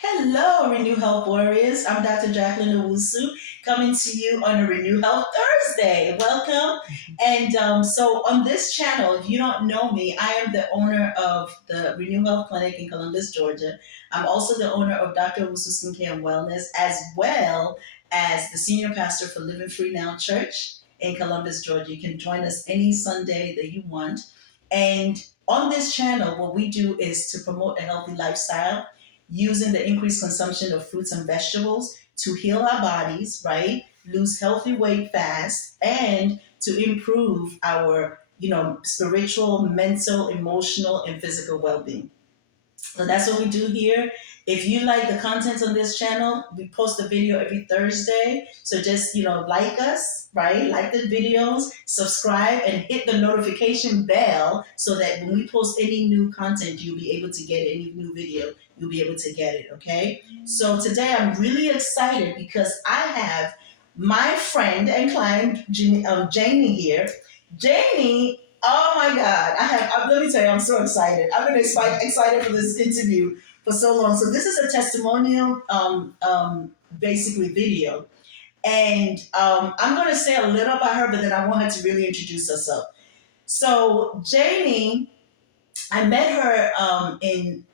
Hello, Renew Health Warriors. I'm Dr. Jacqueline Owusu coming to you on a Renew Health Thursday. Welcome. And on this channel, if you don't know me, I am the owner of the Renew Health Clinic in Columbus, Georgia. I'm also the owner of Dr. Owusu Skincare and Wellness, as well as the senior pastor for Living Free Now Church in Columbus, Georgia. You can join us any Sunday that you want. And on this channel, what we do is to promote a healthy lifestyle using the increased consumption of fruits and vegetables to heal our bodies, right? Lose healthy weight fast and to improve our, spiritual, mental, emotional, and physical well-being. So that's what we do here. If you like the content on this channel, we post a video every Thursday. So just, like us, right? Like the videos, subscribe, and hit the notification bell so that when we post any new content, you'll be able to get any new video. You'll be able to get it, okay? So today I'm really excited because I have my friend and client, Janie here. Janie, oh my God! Let me tell you, I'm so excited. I've been excited for this interview for so long. So this is a testimonial, basically video, and I'm going to say a little about her, but then I want her to really introduce herself. So Janie, I met her in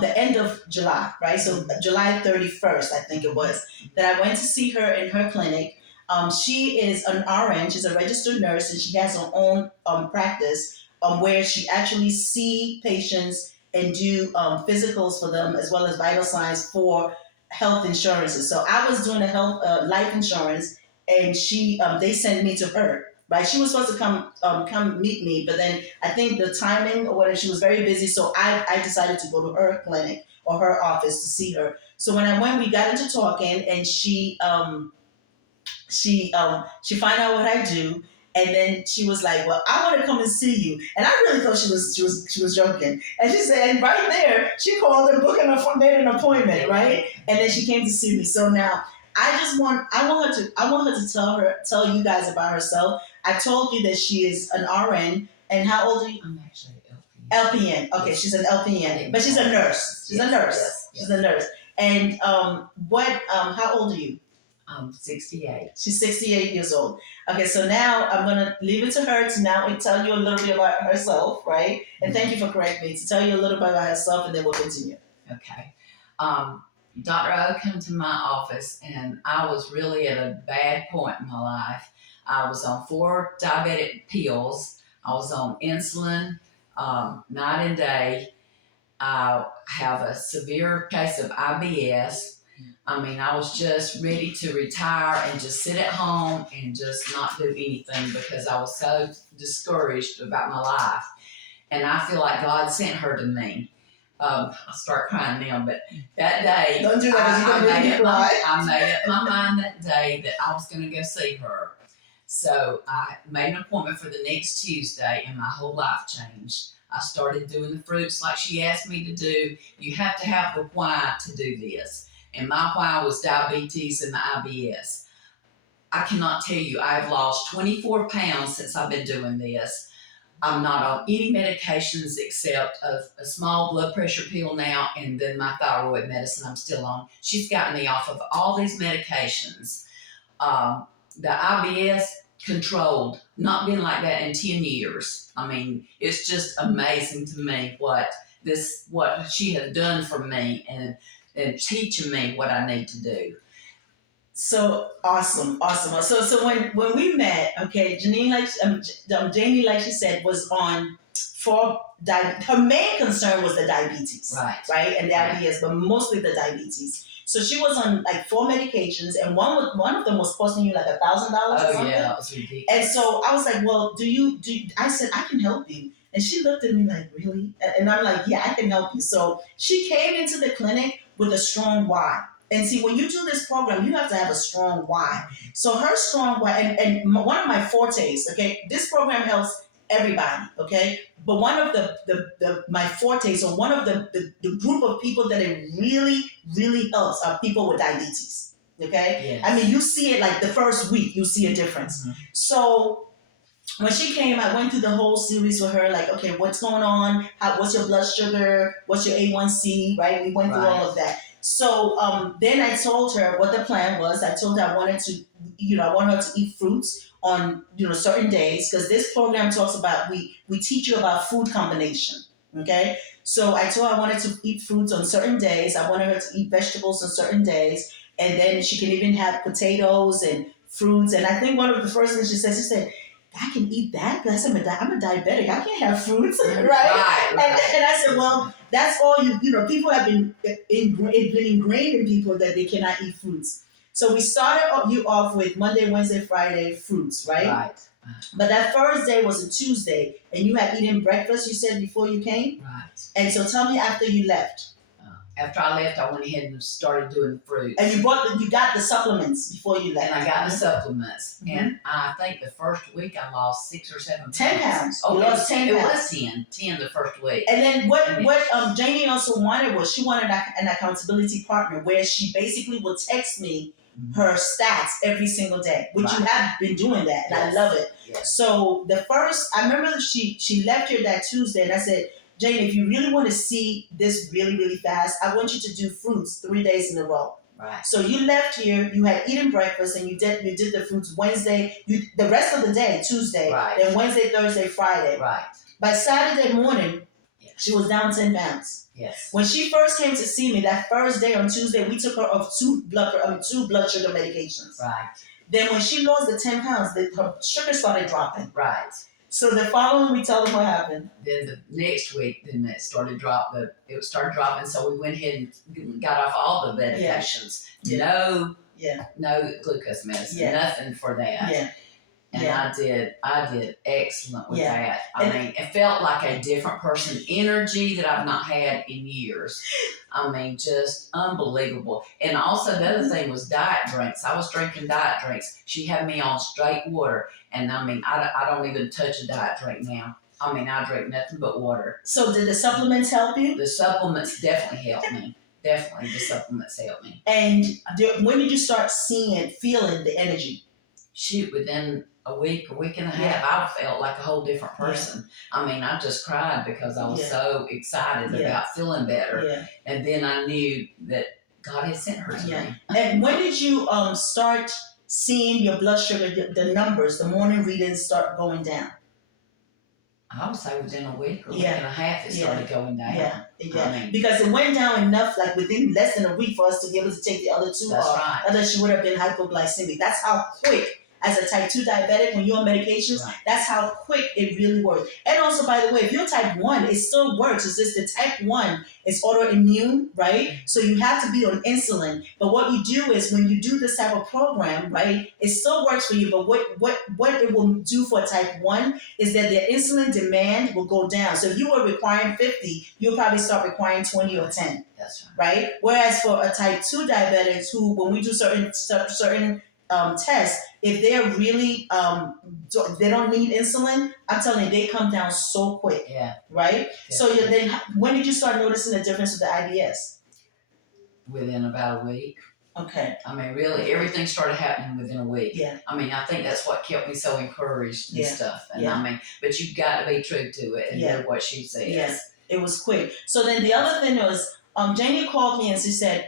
the end of July, right? So July 31st, I think it was, that I went to see her in her clinic. She is an RN, she's a registered nurse, and she has her own practice where she actually see patients and do physicals for them as well as vital signs for health insurances. So I was doing a health life insurance, and they sent me to her. Right, she was supposed to come meet me, but then I think the timing or whatever, she was very busy, so I decided to go to her clinic or her office to see her. So when I went, we got into talking, and she found out what I do, and then she was like, "Well, I want to come and see you." And I really thought she was joking. And she said, and right there, she called and made an appointment, right? And then she came to see me. So now I want her to tell you guys about herself. I told you that she is an RN. And how old are you? I'm actually LPN. Okay, she's an LPN, but she's a nurse. She's a nurse. Yes. She's a nurse. And how old are you? 68. She's 68 years old. Okay, so now I'm gonna leave it to her to now tell you a little bit about herself, right? And thank you for correcting me, to tell you a little bit about herself, and then we'll continue. Okay. Dr. O came to my office, and I was really at a bad point in my life. I was on 4 diabetic pills. I was on insulin night and day. I have a severe case of IBS. I mean, I was just ready to retire and just sit at home and just not do anything because I was so discouraged about my life. And I feel like God sent her to me. I'll start crying now, but that day, Don't do that. I made up my mind that day that I was going to go see her. So I made an appointment for the next Tuesday, and my whole life changed. I started doing the fruits like she asked me to do. You have to have the why to do this. And my why was diabetes and the IBS. I cannot tell you, I've lost 24 pounds since I've been doing this. I'm not on any medications except a small blood pressure pill now, and then my thyroid medicine I'm still on. She's gotten me off of all these medications. The IBS controlled, not been like that in 10 years. I mean, it's just amazing to me what she has done for me and teaching me what I need to do. So awesome. So when we met, okay, Janie, like she said, was on her main concern was the diabetes, right, and the IBS, but mostly the diabetes. So she was on like 4 medications, and one of them was costing you like $1,000 or something. Yeah, that was ridiculous. And so I was like, well, I said, I can help you. And she looked at me like, really? And I'm like, yeah, I can help you. So she came into the clinic with a strong why. And see, when you do this program, you have to have a strong why. So her strong why, and one of my fortes, okay, this program helps everybody, okay? But one of my fortes, or one of the group of people that it really, really helps are people with diabetes, okay? Yes. I mean, you see it like the first week, you see a difference. Mm-hmm. So when she came, I went through the whole series with her, like, okay, what's going on? What's your blood sugar? What's your A1C, right? We went through all of that. So then I told her what the plan was. I told her I wanted to, I want her to eat fruits on, certain days, because this program talks about, we teach you about food combination. Okay. So I told her I wanted to eat fruits on certain days. I wanted her to eat vegetables on certain days. And then she can even have potatoes and fruits. And I think one of the first things she said, I can eat that because I'm a diabetic. I can't have fruits, right? Right. And I said, well, that's all people have been ingrained in people that they cannot eat fruits. So we started you off with Monday, Wednesday, Friday fruits, right? Right. But that first day was a Tuesday, and you had eaten breakfast, you said, before you came? Right. And so tell me after you left. After I left, I went ahead and started doing fruits. And you got the supplements before you left. And I got the supplements. Mm-hmm. And I think the first week I lost 6 or 7 pounds. 10 pounds. Oh, you lost 10 it pounds. was 10 the first week. And then what Janie also wanted was she wanted an accountability partner where she basically will text me her stats every single day, which you have been doing that, and I love it. Yes. So I remember she left here that Tuesday, and I said, Jane, if you really want to see this really, really fast, I want you to do fruits 3 days in a row. Right. So you left here, you had eaten breakfast, and you did the fruits Wednesday, the rest of the day, Tuesday, then Wednesday, Thursday, Friday. Right. By Saturday morning, she was down 10 pounds. Yes. When she first came to see me that first day on Tuesday, we took her off two blood sugar medications. Right. Then when she lost the 10 pounds, her sugar started dropping. Right. So the following week, tell them what happened. Then the next week, then it started dropping. So we went ahead and got off all the medications. Yeah. No glucose medicine, nothing for that. Yeah. And I did excellent with that. I mean, it felt like a different person, energy that I've not had in years. I mean, just unbelievable. And also the other thing was diet drinks. I was drinking diet drinks. She had me on straight water. And I mean, I don't even touch a diet drink now. I mean, I drink nothing but water. So did the supplements help you? The supplements definitely helped me. Definitely the supplements helped me. And when did you start feeling the energy? Shoot, within a week and a half, I felt like a whole different person. I mean, I just cried because I was so excited about feeling better. Yeah. And then I knew that God had sent her to me. And when did you start seeing your blood sugar, the numbers, the morning readings start going down? I would say within a week or week and a half, it started going down. Yeah. I mean, because it went down enough, like within less than a week, for us to be able to take the other two off. Right. Otherwise, she would have been hypoglycemic. That's how quick. As a type 2 diabetic, when you're on medications, that's how quick it really works. And also, by the way, if you're type 1, it still works. It's just the type 1 is autoimmune, right? So you have to be on insulin. But what you do is when you do this type of program, right, it still works for you. But what it will do for type 1 is that their insulin demand will go down. So if you were requiring 50, you'll probably start requiring 20 or 10. That's right. Whereas for a type 2 diabetics who, when we do certain tests, if they're really they don't need insulin, I'm telling you, they come down so quick. Yeah. Right. Yeah. So then, when did you start noticing the difference with the IBS? Within about a week. Okay. I mean, really, everything started happening within a week. Yeah. I mean, I think that's what kept me so encouraged and stuff. And I mean, but you've got to be true to it and do what she says. Yes, it was quick. So then the other thing was, Janie called me and she said,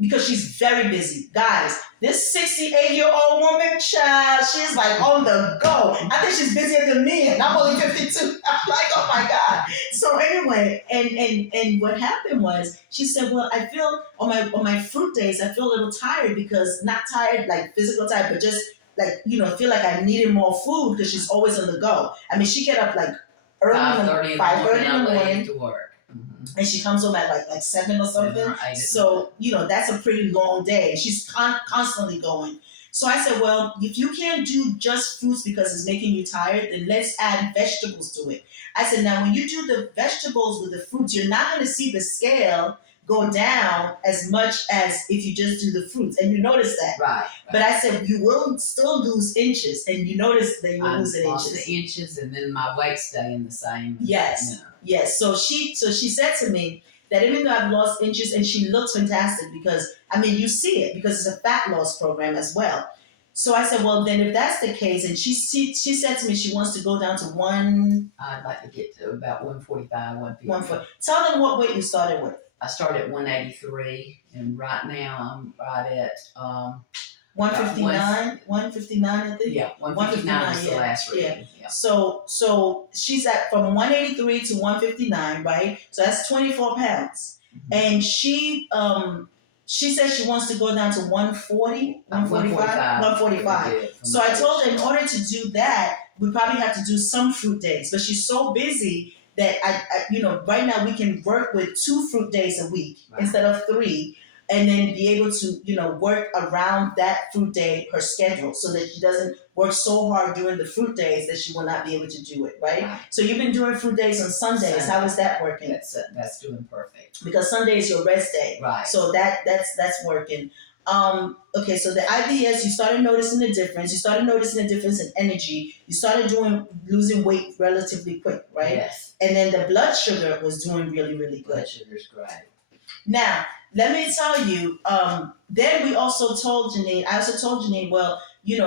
because she's very busy. Guys, this 68-year-old woman, child, she's like on the go. I think she's busier than me, and I'm only 52. I'm like, oh my God. So anyway, and what happened was, she said, well, I feel on my fruit days, I feel a little tired, because not tired like physical tired, but just like, feel like I needed more food, because she's always on the go. I mean, she get up like early 5:30 in the morning to work. And she comes home at like 7 or something. So, that's a pretty long day. She's constantly going. So I said, well, if you can't do just fruits because it's making you tired, then let's add vegetables to it. I said, now when you do the vegetables with the fruits, you're not going to see the scale go down as much as if you just do the fruits. And you notice that. Right. But I said, you will still lose inches. And you notice that you're losing inches. The inches, and then my weight staying the same. Yes. Yes. So she said to me that even though I've lost inches, and she looks fantastic, because, I mean, you see it, because it's a fat loss program as well. So I said, well, then if that's the case, and she said to me she wants to go down to I'd like to get to about 145, 150. Tell them what weight you started with. I started at 183, and right now I'm right at 159, 159, I think. yeah, 159 was the yeah, last reading. Yeah. So she's at from 183 to 159, right? So that's 24 pounds. And she says she wants to go down to 140, 145, 145. So I told her in order to do that, we probably have to do some fruit days. But she's so busy that right now we can work with 2 fruit days a week instead of 3, and then be able to, work around that fruit day, her schedule, so that she doesn't work so hard during the fruit days that she will not be able to do it, right? So you've been doing fruit days on Sundays. How is that working? That's doing perfect. Because Sunday is your rest day. Right. So that's working. Okay, so the IBS, you started noticing the difference. You started noticing the difference in energy. You started losing weight relatively quick, right? Yes. And then the blood sugar was doing really, really good. Blood sugar's great. Now, let me tell you, then I also told Janine, well,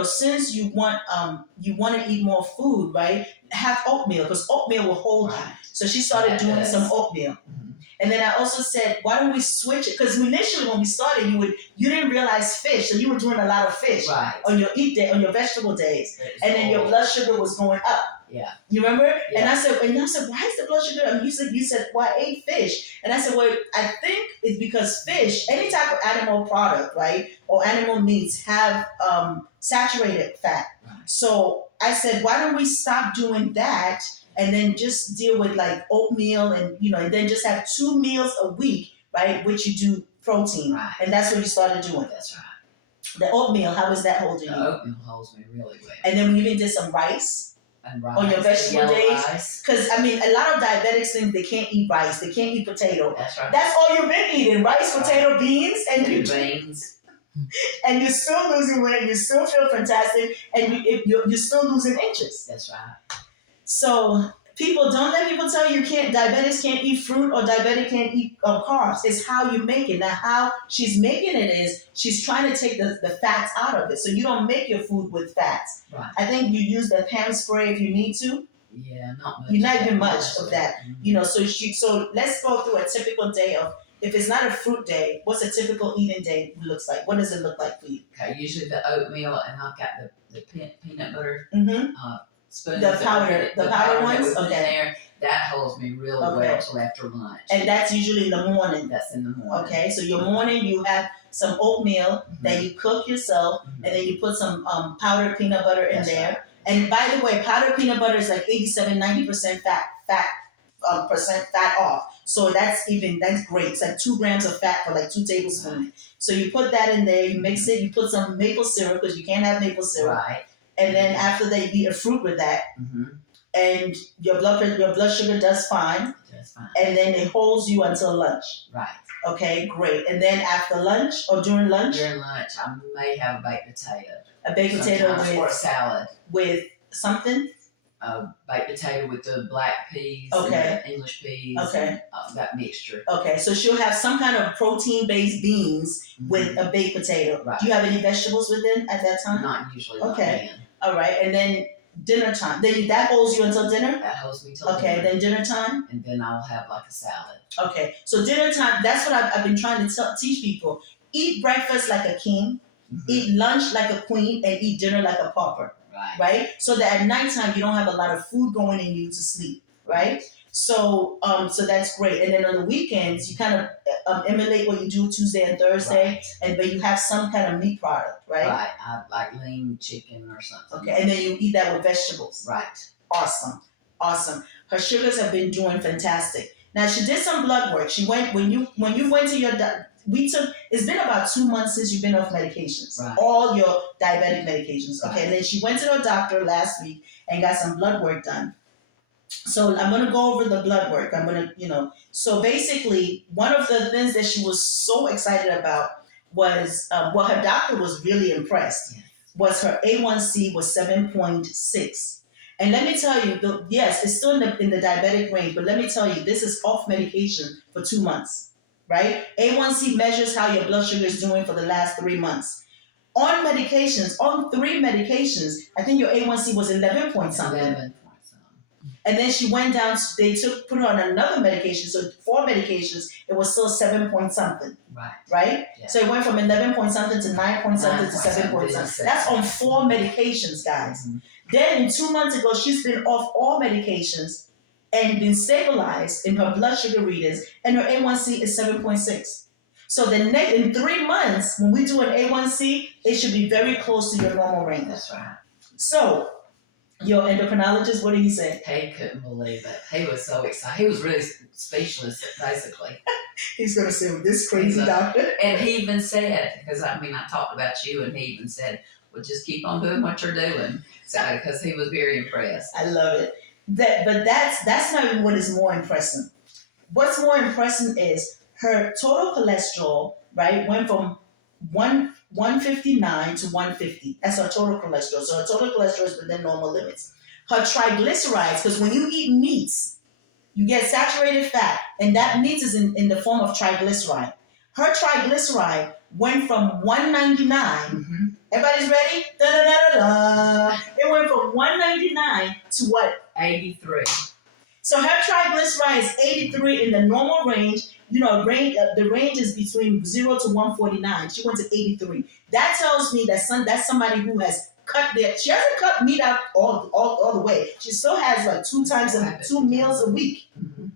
since you want to eat more food, right? Have oatmeal, because oatmeal will hold you. So she started doing some oatmeal. Mm-hmm. And then I also said, why don't we switch it? Because initially when we started, you didn't realize fish, so you were doing a lot of fish on your on your vegetable days, and then your blood sugar was going up. Yeah. You remember? Yeah. And I said, why is the blood sugar? And you said, well, I ate fish. And I said, well, I think it's because fish, any type of animal product, right, or animal meats have saturated fat. Right. So I said, why don't we stop doing that and then just deal with like oatmeal and then just have 2 meals a week, right, which you do protein. Right. And that's what you started doing. That's right. The oatmeal, how is that holding you? The oatmeal holds me really well. And then we even did some rice. And rice, on your vegetable days, because a lot of diabetics think they can't eat rice, they can't eat potato. That's right. That's all you've been eating: rice, potato, beans, and beans. And you're still losing weight. You still feel fantastic, and you're still losing inches. That's right. So don't let people tell you diabetics can't eat fruit or diabetic can't eat carbs. It's how you make it. Now, how she's making it is she's trying to take the fats out of it. So you don't make your food with fats. Right. I think you use the Pam spray if you need to. Yeah, not much. You're not even much of that. Mm-hmm. So let's go through a typical day of, if it's not a fruit day, what's a typical eating day looks like? What does it look like for you? Okay, usually the oatmeal, and I've got the peanut butter. Mm-hmm. Spoons, the powder ones, okay. There, that holds me really well till after lunch. And that's usually in the morning. That's in the morning. Okay, so your morning you have some oatmeal that you cook yourself, and then you put some powdered peanut butter in there. Right. And by the way, powdered peanut butter is like 87-90% percent fat off. So that's great. It's like 2 grams of fat for like 2 tablespoons. Right. So you put that in there, you mix it, you put some maple syrup because you can't have maple syrup. Right. And then after that, you eat a fruit with that, and your blood sugar does fine. And then it holds you until lunch. Right. Okay, great. And then after lunch or during lunch? During lunch, I may have a baked potato. A baked potato or a salad with something. Baked potato with the black peas, and the English peas, that mixture. Okay, so she'll have some kind of protein-based beans with a baked potato. Right. Do you have any vegetables within at that time? Not usually. Okay. All right, and then dinner time. Then that holds you until dinner? That holds me till dinner. Okay, then dinner time? And then I'll have like a salad. Okay, so dinner time, that's what I've been trying to teach people. Eat breakfast like a king, eat lunch like a queen, and eat dinner like a pauper. Right? So that at nighttime you don't have a lot of food going in you to sleep, right? So that's great. And then on the weekends you kind of emulate what you do Tuesday and Thursday, but you have some kind of meat product, right? Right. I like lean chicken or something. Okay, and then you eat that with vegetables. Right. Awesome. Her sugars have been doing fantastic. Now she did some blood work. She went when you went to your it's been about 2 months since you've been off medications. Right. All your diabetic medications. Okay, and then she went to her doctor last week and got some blood work done. So I'm going to go over the blood work. I'm going to, so basically one of the things that she was so excited about was, her doctor was really impressed, was her A1C was 7.6. And let me tell you, yes, it's still in the diabetic range, but let me tell you, this is off medication for 2 months, right? A1C measures how your blood sugar is doing for the last 3 months. On 3 medications, I think your A1C was 11 point something. 11 point something. And then she went down, they put her on another medication. So 4 medications, it was still 7 point something. Right? Yeah. So it went from 11 point something to 9 point something to 7 point something. That's on 4 medications, guys. Mm-hmm. Then in 2 months ago, she's been off all medications and been stabilized in her blood sugar readings, and her A1C is 7.6. So in 3 months, when we do an A1C, it should be very close to your normal range. That's right. So your endocrinologist, what did he say? He couldn't believe it. He was so excited. He was really speechless, basically. He's going to say, well, this crazy doctor. And he even said, because I talked about you, and he even said, well, just keep on doing what you're doing. So, because he was very impressed. I love it. But that's not even what is more impressive. What's more impressive is her total cholesterol, right, went from 159 to 150. That's her total cholesterol. So her total cholesterol is within normal limits. Her triglycerides, because when you eat meats, you get saturated fat, and that meat is in the form of triglyceride. Her triglyceride went from 199. Mm-hmm. Everybody's ready? Da-da-da-da-da. It went from 199 to what? 83. So her triglyceride is 83 in the normal range. You know, the range is between 0 to 149. She went to 83. That tells me that that's somebody who has she hasn't cut meat out all the way. She still has like 2 meals a week. Mm-hmm.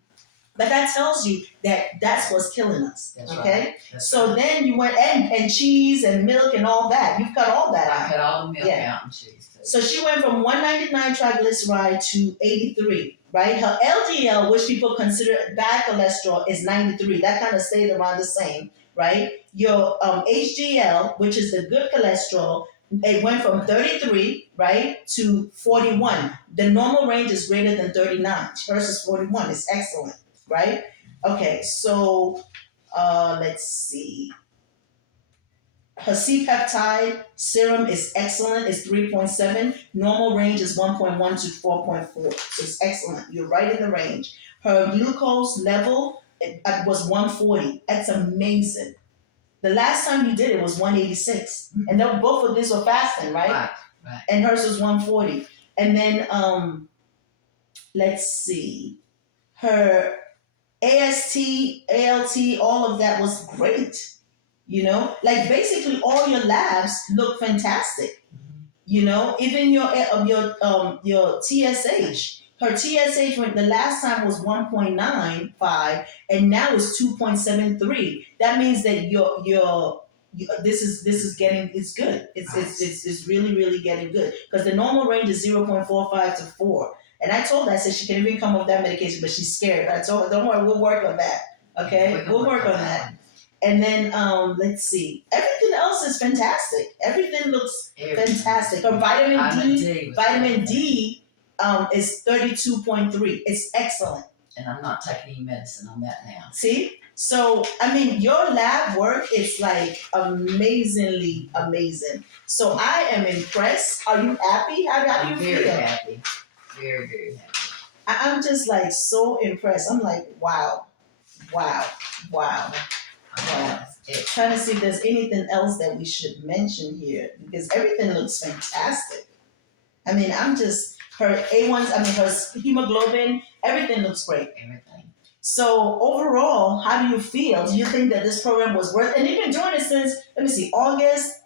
But that tells you that that's what's killing us. That's okay? Right. So then you went, and cheese and milk and all that. You've cut all that out. I cut all the milk out and cheese too. So she went from 199 triglyceride to 83, right? Her LDL, which people consider bad cholesterol, is 93. That kind of stayed around the same, right? Your HDL, which is the good cholesterol, it went from 33, right, to 41. The normal range is greater than 39. Hers is 41. It's excellent. Right? Okay, so let's see. Her C-peptide serum is excellent. It's 3.7. Normal range is 1.1 to 4.4. So it's excellent. You're right in the range. Her glucose level was 140. That's amazing. The last time you did it was 186. And then both of these were fasting, right? Right. And hers was 140. And then let's see. Her AST, ALT, all of that was great. You know, like basically all your labs look fantastic. Mm-hmm. You know, even your TSH. Her TSH went the last time was 1.95 and now it's 2.73. That means that this is getting, it's good. It's really, really getting good because the normal range is 0.45 to 4. And I told her, I said she can even come off that medication, but she's scared. I told her, don't worry, we'll work on that. Okay? We'll work on that. And then, let's see. Everything else is fantastic. Everything looks fantastic. Her vitamin D is 32.3. It's excellent. And I'm not taking any medicine on that now. See? So, I mean, your lab work is like amazingly amazing. So I am impressed. Are you happy? How do you feel? Very happy. Very, very happy. I'm just like so impressed. I'm like, wow. Trying to see if there's anything else that we should mention here because everything looks fantastic. I mean, her A1s, her hemoglobin, everything looks great. Everything. So overall, how do you feel? Do you think that this program was worth? And you've been doing it since, let me see, August,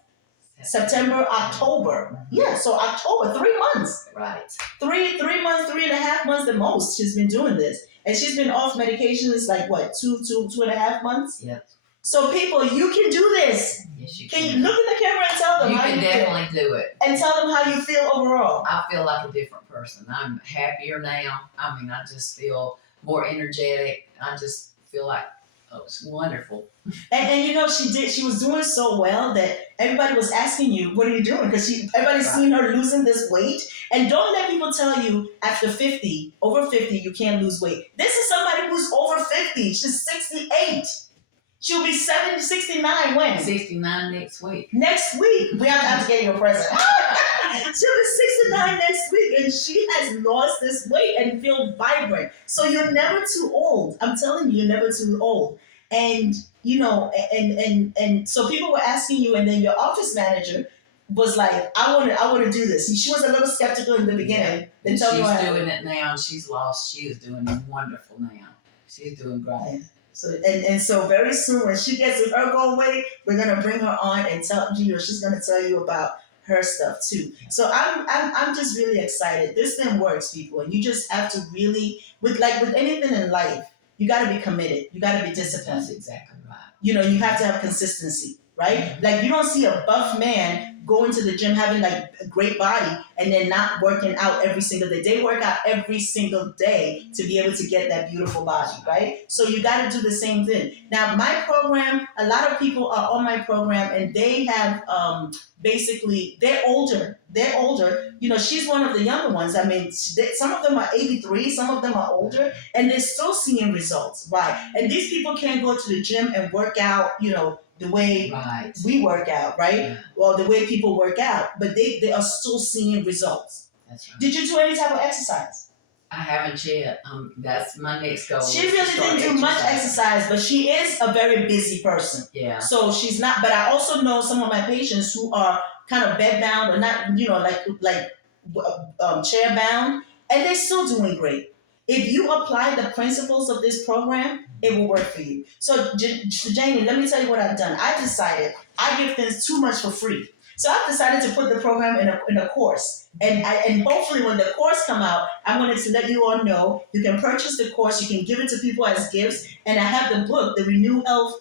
September, October. Mm-hmm. Yeah, so October, 3 months. Right. 3 months, 3.5 months the most she's been doing this. And she's been off medications like what, 2.5 months? Yep. So people, you can do this. Yes, you can. Can you look in the camera and tell them you how can you definitely feel? do it. And tell them how you feel overall. I feel like a different person. I'm happier now. I mean, I just feel more energetic. I just feel like, oh, it's wonderful. And you know, she was doing so well that everybody was asking you, what are you doing? Because everybody's seen her losing this weight. And don't let people tell you after 50, over 50, you can't lose weight. This is somebody who's over 50. She's 68. She'll be 69 when? 69 next week. Next week. We have to get you a present. She'll be 69 next week, and she has lost this weight and feel vibrant. So you're never too old. I'm telling you, you're never too old. And, you know, and so people were asking you, and then your office manager was like, I want to do this. She was a little skeptical in the beginning. And she's doing it now, and she's lost. She is doing wonderful now. She's doing great. So so very soon when she gets her going way, we're gonna bring her on and tell you. She's gonna tell you about her stuff too. So I'm just really excited. This thing works, people, and you just have to really with anything in life, you got to be committed. You got to be disciplined. That's exactly right. You have to have consistency, right? Mm-hmm. Like you don't see a buff man going to the gym having like a great body and then not working out every single day. They work out every single day to be able to get that beautiful body, right? So you got to do the same thing. Now, my program, a lot of people are on my program and they have basically, they're older. She's one of the younger ones. I mean, some of them are 83, some of them are older, and they're still seeing results, right? And these people can't go to the gym and work out, the way we work out, right? Yeah. Or the way people work out, but they are still seeing results. That's right. Did you do any type of exercise? I haven't yet. That's my next goal. She really didn't do much exercise, but she is a very busy person. Yeah. So she's not, but I also know some of my patients who are kind of bedbound or not, chair bound, and they're still doing great. If you apply the principles of this program, it will work for you. So, Janie, let me tell you what I've done. I decided I give things too much for free. So I've decided to put the program in a course. And hopefully when the course come out, I wanted to let you all know you can purchase the course. You can give it to people as gifts. And I have the book, The Renew Health,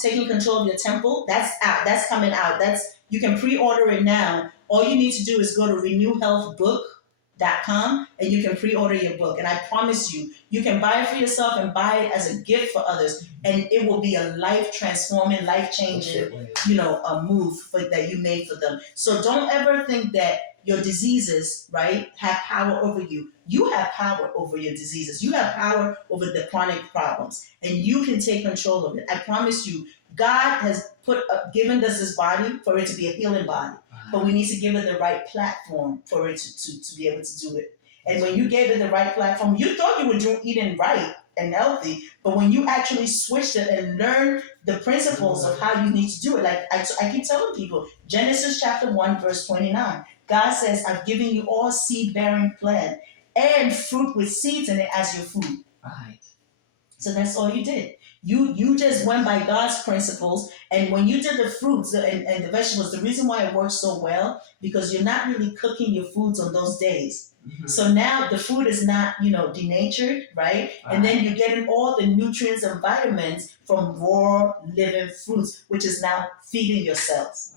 Taking Control of Your Temple. That's out. That's coming out. You can pre-order it now. All you need to do is go to renewhealthbook.com and you can pre-order your book. And I promise you, you can buy it for yourself and buy it as a gift for others. And it will be a life-transforming, life-changing, a move that you made for them. So don't ever think that your diseases, right, have power over you. You have power over your diseases. You have power over the chronic problems. And you can take control of it. I promise you, God has given us this body for it to be a healing body. But we need to give it the right platform for it to be able to do it. And when you gave it the right platform, you thought you were eating right and healthy, but when you actually switched it and learned the principles of how you need to do it, like I keep telling people, Genesis chapter 1, verse 29, God says, I've given you all seed-bearing plant and fruit with seeds in it as your food. Right. So that's all you did. You just went by God's principles, and when you did the fruits and the vegetables, the reason why it works so well, because you're not really cooking your foods on those days. Mm-hmm. So now the food is not, denatured, right? And then you're getting all the nutrients and vitamins from raw living fruits, which is now feeding your cells.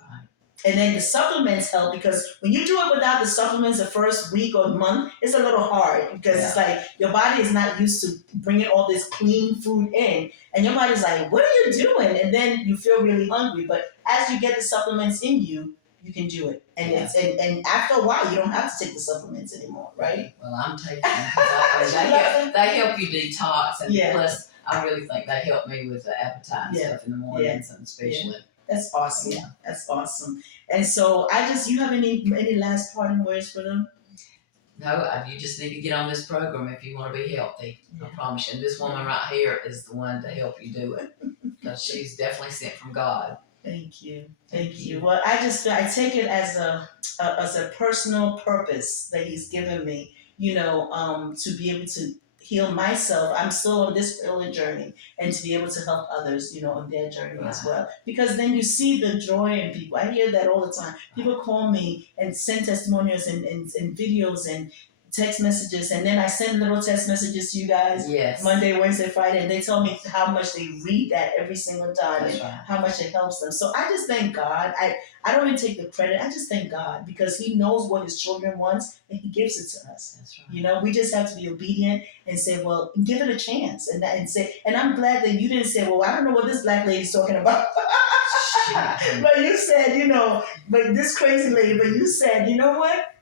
And then the supplements help, because when you do it without the supplements the first week or month, it's a little hard because it's like your body is not used to bringing all this clean food in. And your body's like, what are you doing? And then you feel really hungry. But as you get the supplements in you, you can do it. And and after a while, you don't have to take the supplements anymore, right? Well, I'm taking them because they help you detox. And plus, I really think they help me with the appetite and stuff in the mornings, and especially. Yeah. That's awesome. Yeah. That's awesome. And so you have any last parting words for them? No, you just need to get on this program if you want to be healthy. I promise you. And this woman right here is the one to help you do it, because she's definitely sent from God. Thank you. Thank you. Well, I take it as a personal purpose that He's given me, to be able to heal myself. I'm still on this healing journey, and to be able to help others, on their journey as well. Because then you see the joy in people. I hear that all the time. People call me and send testimonials and videos and text messages, and then I send little text messages to you guys Monday, Wednesday, Friday, and they tell me how much they read that every single time and how much it helps them. So I just thank God. I don't even take the credit. I just thank God, because He knows what His children wants and He gives it to us. That's right. We just have to be obedient and say, well, give it a chance, and I'm glad that you didn't say, well, I don't know what this black lady's talking about. But you said, but this crazy lady, but you said, you know what?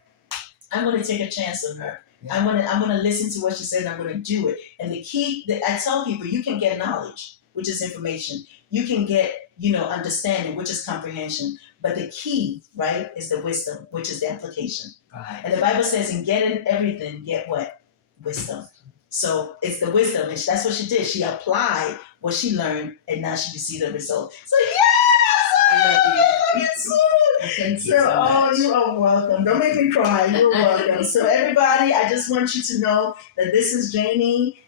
I'm going to take a chance on her. Yeah. I'm going to listen to what she said, and I'm going to do it. And the key that I tell people, you can get knowledge, which is information. You can get, understanding, which is comprehension. But the key, right, is the wisdom, which is the application. Right. And the Bible says, in getting everything, get what? Wisdom. So it's the wisdom. And that's what she did. She applied what she learned, and now she received the result. So I love you. Yes, Thank you so, so much. you are welcome. Don't make me cry. You're welcome. So, everybody, I just want you to know that this is Janie.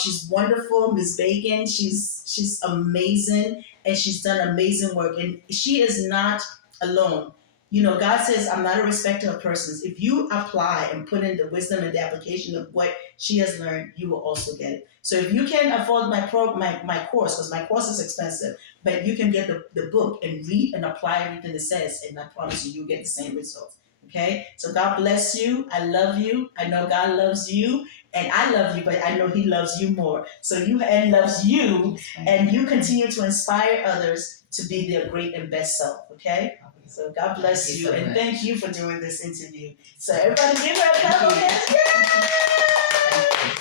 She's wonderful, Miss Bacon. She's amazing, and she's done amazing work. And she is not alone. You know, God says, "I'm not a respecter of persons." If you apply and put in the wisdom and the application of what she has learned, you will also get it. So, if you can afford my course, because my course is expensive, but you can get the book and read and apply everything it says, and I promise you, you'll get the same results. Okay? So God bless you. I love you. I know God loves you, and I love you, but I know He loves you more. So you and loves you, and you continue to inspire others to be their great and best self. Okay? So God bless Thank you, you so and much. thank you for doing this interview. So everybody give her a clap of hands. Yay!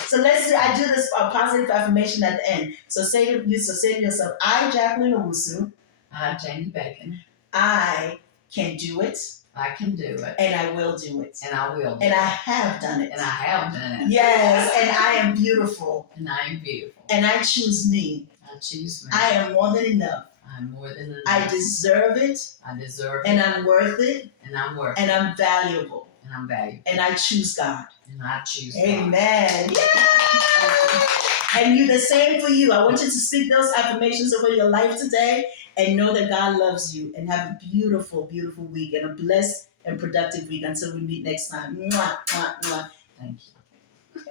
So let's do. I do this positive affirmation at the end. So say to yourself, I, Jacqueline Owusu, I, Janie Bacon, I can do it, I can do it, and I will do it, and I will do and it, I have done it, and I have done it. Yes, and I am beautiful, And I am beautiful. and I choose me. I choose me. I am more than enough. I'm more than enough. I deserve it, I deserve and it, I'm worth it, and I'm worth and it, I'm valuable, and I'm valuable, and I choose God. and I choose God. Amen. Yeah. And you, the same for you. I want you to speak those affirmations over your life today and know that God loves you, and have a beautiful, beautiful week and a blessed and productive week until we meet next time. Mwah, mwah, mwah. Thank you.